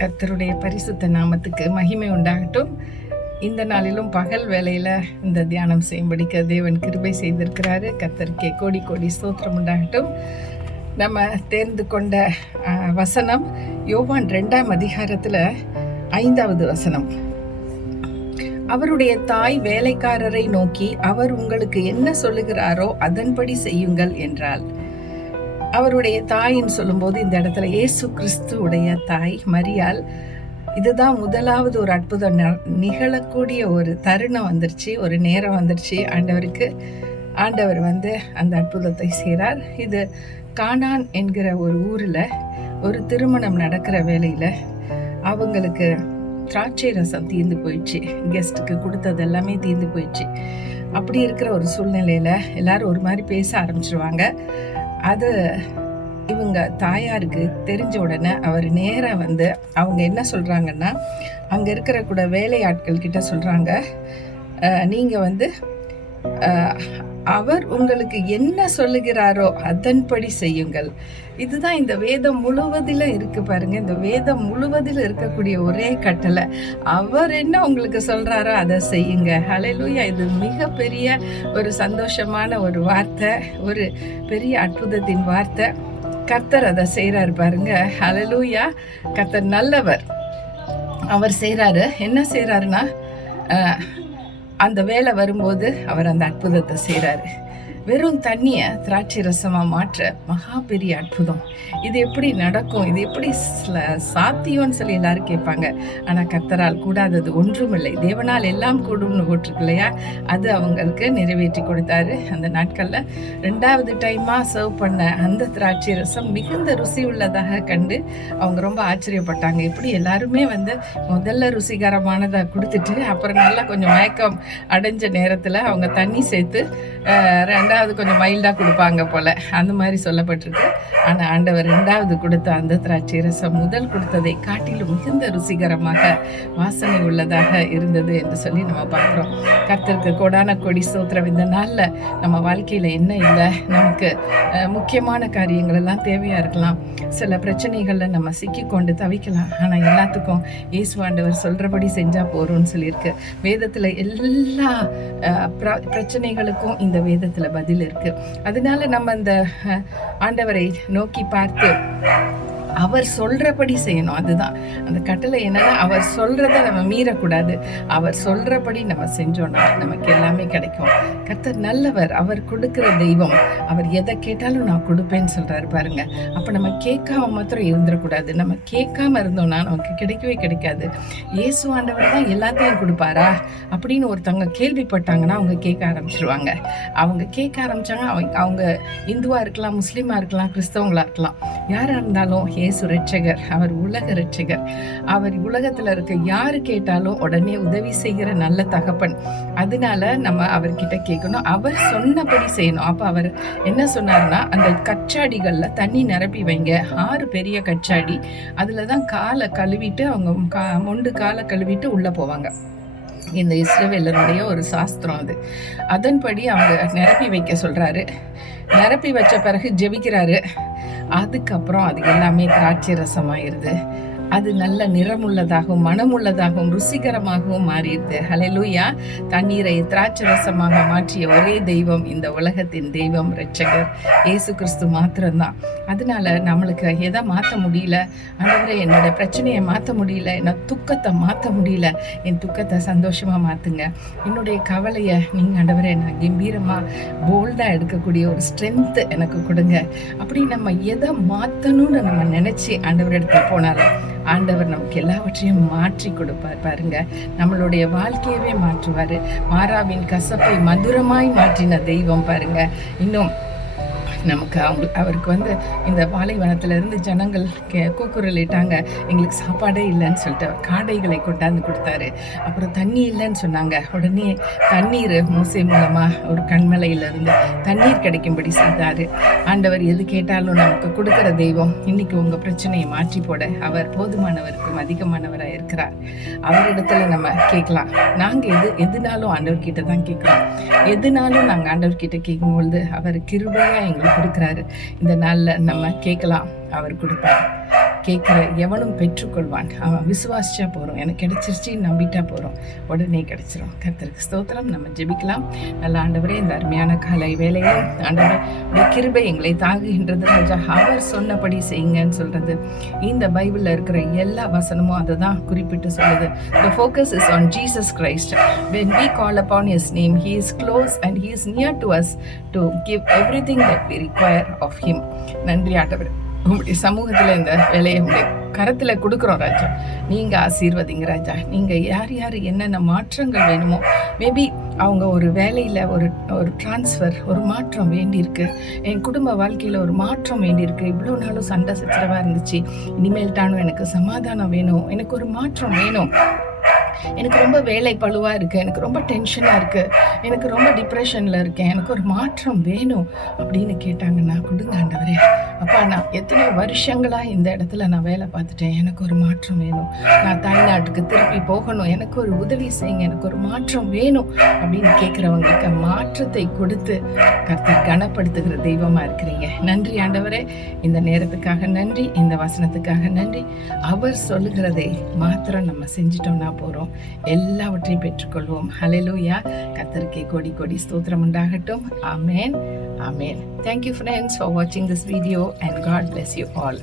கர்த்தருடைய பரிசுத்த நாமத்துக்கு மகிமை உண்டாகட்டும். இந்த நாளிலும் பகல் வேளையில இந்த தியானம் செய்யும்படிக்க தேவன் கிருபை செய்திருக்கிறாரு. கர்த்தருக்கே கோடி கோடி ஸ்தோத்திரம் உண்டாகட்டும். நம்ம தேர்ந்து கொண்ட வசனம் யோவான் 2ஆம் அதிகாரத்தில் 5வது வசனம். அவருடைய தாய் வேலைக்காரரை நோக்கி, அவர் உங்களுக்கு என்ன சொல்லுகிறாரோ அதன்படி செய்யுங்கள் என்றாள். அவருடைய தாயின்னு சொல்லும்போது இந்த இடத்துல இயேசு கிறிஸ்துவுடைய தாய் மரியாள். இதுதான் முதலாவது ஒரு அற்புதம் நிகழக்கூடிய ஒரு தருணம் வந்துருச்சு, ஒரு நேரம் வந்துருச்சு. ஆண்டவர் அந்த அற்புதத்தை செய்கிறார். இது கானான் என்கிற ஒரு ஊரில் ஒரு திருமணம் நடக்கிற வேளையில் அவங்களுக்கு திராட்சை ரசம் தீர்ந்து போயிடுச்சு. கெஸ்ட்டுக்கு கொடுத்தது எல்லாமே தீர்ந்து போயிடுச்சு. அப்படி இருக்கிற ஒரு சூழ்நிலையில் எல்லாரும் ஒரு மாதிரி பேச ஆரம்பிச்சிருவாங்க. அது இவங்க தாயாருக்கு தெரிஞ்ச உடனே அவர் நேராக அவங்க என்ன சொல்கிறாங்கன்னா, அங்கே இருக்கிற கூட வேலையாட்கள் கிட்ட சொல்கிறாங்க, நீங்கள் அவர் உங்களுக்கு என்ன சொல்லுகிறாரோ அதன்படி செய்யுங்கள். இதுதான் இந்த வேதம் முழுவதில் இருக்கு பாருங்க. இந்த வேதம் முழுவதில் இருக்கக்கூடிய ஒரே கட்டளை, அவர் என்ன உங்களுக்கு சொல்றாரோ அதை செய்யுங்க. ஹல்லேலூயா! இது மிகப்பெரிய ஒரு சந்தோஷமான ஒரு வார்த்தை, ஒரு பெரிய அற்புதத்தின் வார்த்தை. கர்த்தர் அதை செய்கிறார் பாருங்க. ஹல்லேலூயா! கர்த்தர் நல்லவர். அவர் செய்கிறாரு. என்ன செய்கிறாருன்னா, அந்த வேலை வரும்போது அவர் அந்த அற்புதத்தை செய்கிறாரு. வெறும் தண்ணியை திராட்சை ரசமாக மாற்ற மகா பெரிய அற்புதம். இது எப்படி நடக்கும், இது எப்படி சாத்தியம்னு சொல்லி எல்லாரும் கேட்பாங்க. ஆனால் கர்த்தரால் கூடாதது ஒன்றும் இல்லை. தேவனால் எல்லாம் கூடும்னு போட்டிருக்கு இல்லையா? அது அவங்களுக்கு நிறைவேற்றி கொடுத்தாரு. அந்த நாட்களில் 2வது டைமாக சர்வ் பண்ண அந்த திராட்சை ரசம் மிகுந்த ருசி உள்ளதாக கண்டு அவங்க ரொம்ப ஆச்சரியப்பட்டாங்க. எப்படி எல்லாருமே முதல்ல ருசிகரமானதை கொடுத்துட்டு அப்புறம் நல்லா கொஞ்சம் மயக்கம் அடைஞ்ச நேரத்தில் அவங்க தண்ணி சேர்த்து 2வது கொஞ்சம் மைல்டாக கொடுப்பாங்க போல, அந்த மாதிரி சொல்லப்பட்டிருக்கு. ஆனால் ஆண்டவர் 2வது கொடுத்த அந்த திராட்சை ரசம் முதல் கொடுத்ததை காட்டிலும் மிகுந்த ருசிகரமாக வாசனை உள்ளதாக இருந்தது என்று சொல்லி நம்ம பார்க்குறோம். கர்த்தருக்கு கோடான கோடி ஸ்தோத்திரம். இந்த நாளில் நம்ம வாழ்க்கையில் என்ன இல்லை, நமக்கு முக்கியமான காரியங்கள் எல்லாம் தேவையாக இருக்கலாம். சில பிரச்சனைகளில் நம்ம சிக்கி கொண்டு தவிக்கலாம். ஆனால் எல்லாத்துக்கும் இயேசு ஆண்டவர் சொல்கிறபடி செஞ்சால் போகிறோம்னு சொல்லியிருக்கு. வேதத்தில் எல்லா பிரச்சனைகளுக்கும் இந்த வேதத்தில் பதில் இருக்கு. அதனால நம்ம இந்த ஆண்டவரை நோக்கி பார்த்து அவர் சொல்றபடி செய்யணும். அதுதான் அந்த கட்டளை. என்னன்னா, அவர் சொல்றத நம்ம மீறக்கூடாது. அவர் சொல்றபடி நம்ம செஞ்சோம்னா நமக்கு எல்லாமே கிடைக்கும். கர்த்தர் நல்லவர். அவர் கொடுக்கிற தெய்வம். அவர் எதை கேட்டாலும் நான் கொடுப்பேன்னு சொல்றாரு பாருங்க. அப்ப நம்ம கேட்காம மாத்திரம் இருந்துடக்கூடாது. நம்ம கேட்காம இருந்தோம்னா நமக்கு கிடைக்கவே கிடைக்காது. இயேசு ஆண்டவர் தான் எல்லாத்தையும் கொடுப்பாரா அப்படின்னு ஒருத்தவங்க கேள்விப்பட்டாங்கன்னா அவங்க கேட்க ஆரம்பிச்சிருவாங்க. அவங்க கேட்க ஆரம்பிச்சாங்க. அவங்க இந்துவா இருக்கலாம், முஸ்லீமா இருக்கலாம், கிறிஸ்தவங்களா இருக்கலாம், யாரா இருந்தாலும் இயேசு ரட்சகர். அவர் உலக ரட்சகர். அவர் உலகத்துல இருக்க யாரு கேட்டாலும் உடனே உதவி செய்கிற நல்ல தகப்பன். அதனால நம்ம அவர்கிட்ட கேட்கணும், அவர் சொன்னபடி செய்யணும். அப்ப அவர் என்ன சொன்னார்னா, அந்த கச்சாடிகள்ல தண்ணி நிரப்பி வைங்க. 6 பெரிய கச்சாடி. அதுலதான் காலை கழுவிட்டு அவங்க மொண்டு காலை கழுவிட்டு உள்ள போவாங்க. இந்த இஸ்ரவேலருடைய ஒரு சாஸ்திரம் அது. அதன்படி அவங்க நிரப்பி வைக்க சொல்றாரு. நிரப்பி வச்ச பிறகு ஜெபிக்கிறாரு. அதுக்கப்புறம் அது எல்லாமே திராட்சை ரசமாயிருது. அது நல்ல நிறமுள்ளதாகவும் மனமுள்ளதாகவும் ருசிகரமாகவும் மாறிடுது. ஹல்லேலூயா! தண்ணீரை திராட்சை ரசமாக மாற்றிய ஒரே தெய்வம் இந்த உலகத்தின் தெய்வம் ரட்சகர் இயேசு கிறிஸ்து மாத்திரம்தான். அதனால நம்மளுக்கு எதை மாற்ற முடியல, ஆண்டவரே என்னோட பிரச்சனையை மாற்ற முடியல, என்ன துக்கத்தை மாற்ற முடியல, என் துக்கத்தை சந்தோஷமாக மாற்றுங்க. என்னுடைய கவலையை நீங்கள் ஆண்டவரே நான் கம்பீரமாக போல்டாக எடுக்கக்கூடிய ஒரு ஸ்ட்ரென்த்து எனக்கு கொடுங்க. அப்படி நம்ம எதை மாற்றணும்னு நம்ம நினச்சி ஆண்டவர் எடுத்து போனாலும் ஆண்டவர் நமக்கு எல்லாவற்றையும் மாற்றி கொடுப்பார் பாருங்க. நம்மளுடைய வாழ்க்கையவே மாற்றுவார். மாறாவின் கசப்பை மதுரமாய் மாற்றின தெய்வம் பாருங்க. இன்னும் நமக்கு அவருக்கு இந்த பாலைவனத்திலிருந்து ஜனங்கள் கூக்குரலிட்டாங்க, எங்களுக்கு சாப்பாடே இல்லைன்னு சொல்லிட்டு அவர் காடைகளை கொண்டாந்து கொடுத்தாரு. அப்புறம் தண்ணி இல்லைன்னு சொன்னாங்க. உடனே தண்ணீர் மோசே மூலமாக ஒரு கண்மலையிலிருந்து தண்ணீர் கிடைக்கும்படி செய்தார். ஆண்டவர் எது கேட்டாலும் நமக்கு கொடுக்குற தெய்வம். இன்னைக்கு உங்கள் பிரச்சனையை மாற்றி போட அவர் போதுமானவருக்கும் அதிகமானவராக இருக்கிறார். அவரிடத்துல நம்ம கேட்கலாம். நாங்கள் எதுனாலும் ஆண்டவர்கிட்ட தான் கேட்குறோம். எதுனாலும் நாங்கள் ஆண்டவர்கிட்ட கேட்கும்பொழுது அவர் கிருபையாக எங்களுக்கு கொடுக்குறாரு. இந்த நாளில் நம்ம கேட்கலாம், அவர் கொடுப்பார். கேட்குற எவனும் பெற்றுக்கொள்வான். அவன் விசுவாசிச்சா போகிறோம், எனக்கு கிடைச்சிருச்சு நம்பிட்டா போகிறோம், உடனே கிடைச்சிரும். கர்த்தருக்கு ஸ்தோத்திரம். நம்ம ஜெபிக்கலாம். நல்ல ஆண்டவரே, இந்த அருமையான காலை வேலையில் ஆண்டவரே உடைய கிருபை எங்களை தாங்குகின்றது ராஜா. அவர் சொன்னபடி செய்யுங்கன்னு சொல்கிறது இந்த பைபிளில் இருக்கிற எல்லா வசனமும் அதை தான் குறிப்பிட்டு சொல்லுது. The focus is on Jesus Christ. When we call upon His name, He is close and He is near to us to give everything that we require of Him. நன்றி ஆண்டவரே, உங்களுடைய சமூகத்தில் இந்த வேலையை உங்களுடைய கரத்தில் கொடுக்குறோம் ராஜா. நீங்கள் ஆசீர்வதிங்க ராஜா. நீங்கள் யார் யார் என்னென்ன மாற்றங்கள் வேணுமோ, மேபி அவங்க ஒரு வேலையில் ஒரு டிரான்ஸ்ஃபர், ஒரு மாற்றம் வேண்டியிருக்கு, என் குடும்ப வாழ்க்கையில் ஒரு மாற்றம் வேண்டியிருக்கு, இவ்வளோ நாளும் சண்டை சச்சரவாக இருந்துச்சு, இனிமேல்ட்டானும் எனக்கு சமாதானம் வேணும், எனக்கு ஒரு மாற்றம் வேணும், எனக்கு ரொம்ப வேலை பழுவாக இருக்குது, எனக்கு ரொம்ப டென்ஷனாக இருக்குது, எனக்கு ரொம்ப டிப்ரெஷனில் இருக்கேன், எனக்கு ஒரு மாற்றம் வேணும் அப்படின்னு கேட்டாங்கன்னா கொடுங்க ஆண்டவரே. அப்பா, நான் எத்தனையோ வருஷங்களாக இந்த இடத்துல நான் வேலை பார்த்துட்டேன், எனக்கு ஒரு மாற்றம் வேணும், நான் தாய்நாட்டுக்கு திருப்பி போகணும், எனக்கு ஒரு உதவி செய்யுங்க, எனக்கு ஒரு மாற்றம் வேணும் அப்படின்னு கேட்குறவங்களுக்கு மாற்றத்தை கொடுத்து கர்த்தர் கனப்படுத்துகிற தெய்வமாக இருக்கிறீங்க. நன்றி ஆண்டவரே, இந்த நேரத்துக்காக நன்றி, இந்த வசனத்துக்காக நன்றி. அவர் சொல்லுகிறதை மாத்திரம் நம்ம செஞ்சிட்டோம்னா போகிறோம், எல்லாவற்றையும் பெற்றுக்கொள்வோம். ஹல்லேலூயா. கர்த்தருக்கே கோடி கோடி ஸ்தோத்திரம் உண்டாகட்டும். ஆமென், ஆமென். Thank you friends for watching this video and God bless you all.